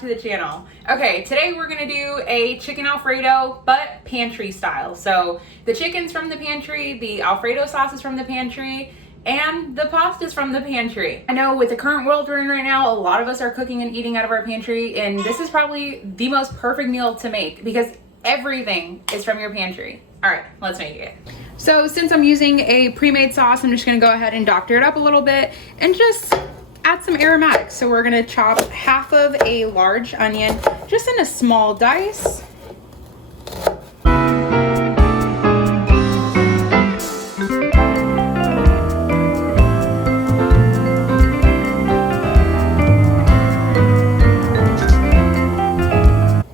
back to the channel. Okay, today we're gonna do a chicken Alfredo, but pantry style. So the chicken's from the pantry, the Alfredo sauce is from the pantry, and the pasta's from the pantry. I know with the current world we're in right now, a lot of us are cooking and eating out of our pantry, and this is probably the most perfect meal to make because everything is from your pantry. All right, let's make it. So since I'm using a pre-made sauce, I'm just gonna go ahead and doctor it up a little bit and just add some aromatics. So we're gonna chop half of a large onion just in a small dice.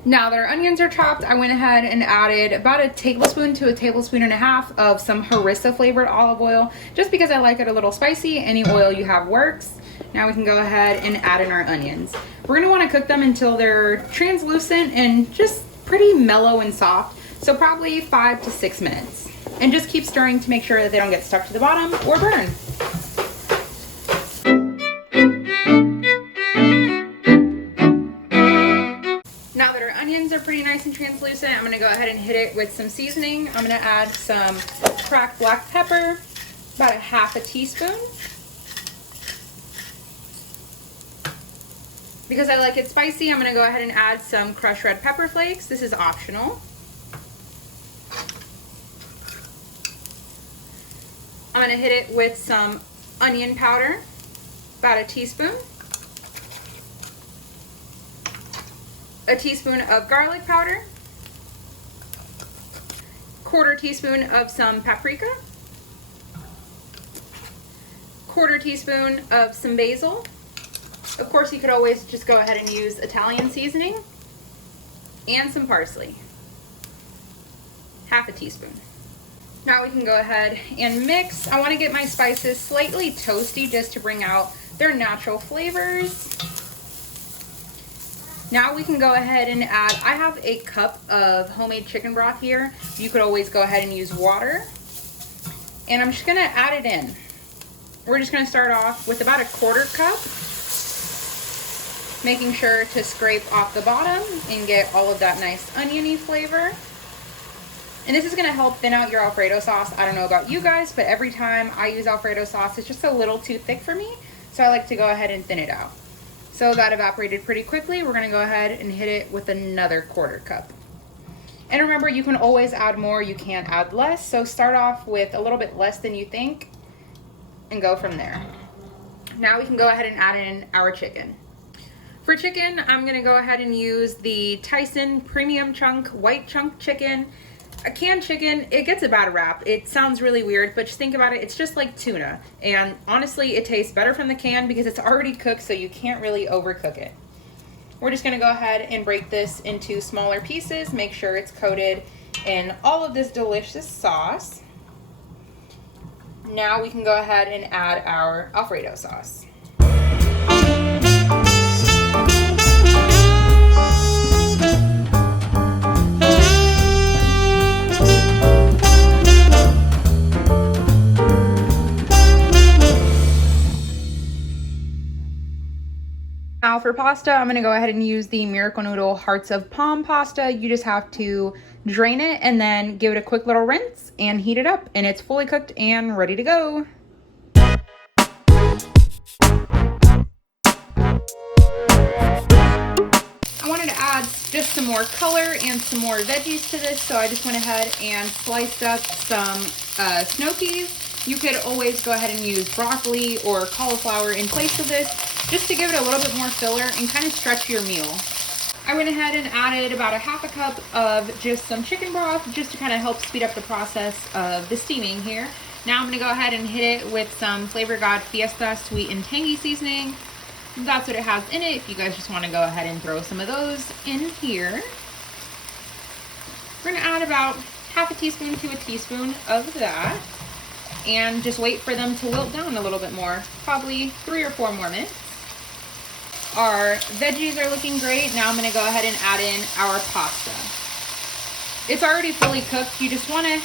Now that our onions are chopped, I went ahead and added about a tablespoon to a tablespoon and a half of some harissa flavored olive oil, just because I like it a little spicy. Any oil you have works. Now we can go ahead and add in our onions. We're gonna wanna cook them until they're translucent and just pretty mellow and soft. So probably 5 to 6 minutes. And just keep stirring to make sure that they don't get stuck to the bottom or burn. Now that our onions are pretty nice and translucent, I'm gonna go ahead and hit it with some seasoning. I'm gonna add some cracked black pepper, about a half a teaspoon. Because I like it spicy, I'm gonna go ahead and add some crushed red pepper flakes. This is optional. I'm gonna hit it with some onion powder, about a teaspoon. A teaspoon of garlic powder. Quarter teaspoon of some paprika. Quarter teaspoon of some basil. Of course, you could always just go ahead and use Italian seasoning, and some parsley, half a teaspoon. Now we can go ahead and mix. I want to get my spices slightly toasty just to bring out their natural flavors. Now we can go ahead and add, I have a cup of homemade chicken broth here. You could always go ahead and use water. And I'm just gonna add it in. We're just gonna start off with about a quarter cup. Making sure to scrape off the bottom and get all of that nice oniony flavor. And this is gonna help thin out your Alfredo sauce. I don't know about you guys, but every time I use Alfredo sauce, it's just a little too thick for me. So I like to go ahead and thin it out. So that evaporated pretty quickly. We're gonna go ahead and hit it with another quarter cup. And remember, you can always add more, you can't add less. So start off with a little bit less than you think and go from there. Now we can go ahead and add in our chicken. For chicken, I'm gonna go ahead and use the Tyson Premium Chunk White Chunk Chicken. A canned chicken, it gets a bad rap. It sounds really weird, but just think about it. It's just like tuna. And honestly, it tastes better from the can because it's already cooked, so you can't really overcook it. We're just gonna go ahead and break this into smaller pieces. Make sure it's coated in all of this delicious sauce. Now we can go ahead and add our Alfredo sauce. Now for pasta, I'm gonna go ahead and use the Miracle Noodle Hearts of Palm pasta. You just have to drain it and then give it a quick little rinse and heat it up, and it's fully cooked and ready to go. I wanted to add just some more color and some more veggies to this, so I just went ahead and sliced up some snow peas. You could always go ahead and use broccoli or cauliflower in place of this, just to give it a little bit more filler and kind of stretch your meal. I went ahead and added about a half a cup of just some chicken broth, just to kind of help speed up the process of the steaming here. Now I'm gonna go ahead and hit it with some Flavor God Fiesta sweet and tangy seasoning. That's what it has in it. If you guys just wanna go ahead and throw some of those in here. We're gonna add about half a teaspoon to a teaspoon of that. And just wait for them to wilt down a little bit more, probably 3 or 4 more minutes. Our veggies are looking great. Now I'm gonna go ahead and add in our pasta. It's already fully cooked. You just wanna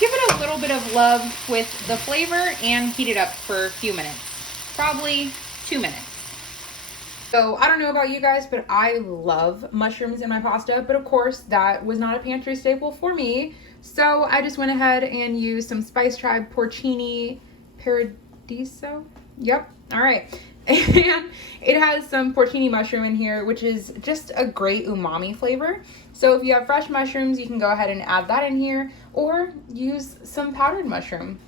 give it a little bit of love with the flavor and heat it up for a few minutes, probably 2 minutes. So I don't know about you guys, but I love mushrooms in my pasta, but of course that was not a pantry staple for me. So I just went ahead and used some Spice Tribe porcini paradiso. Yep. All right. And it has some porcini mushroom in here, which is just a great umami flavor. So if you have fresh mushrooms, you can go ahead and add that in here, or use some powdered mushroom.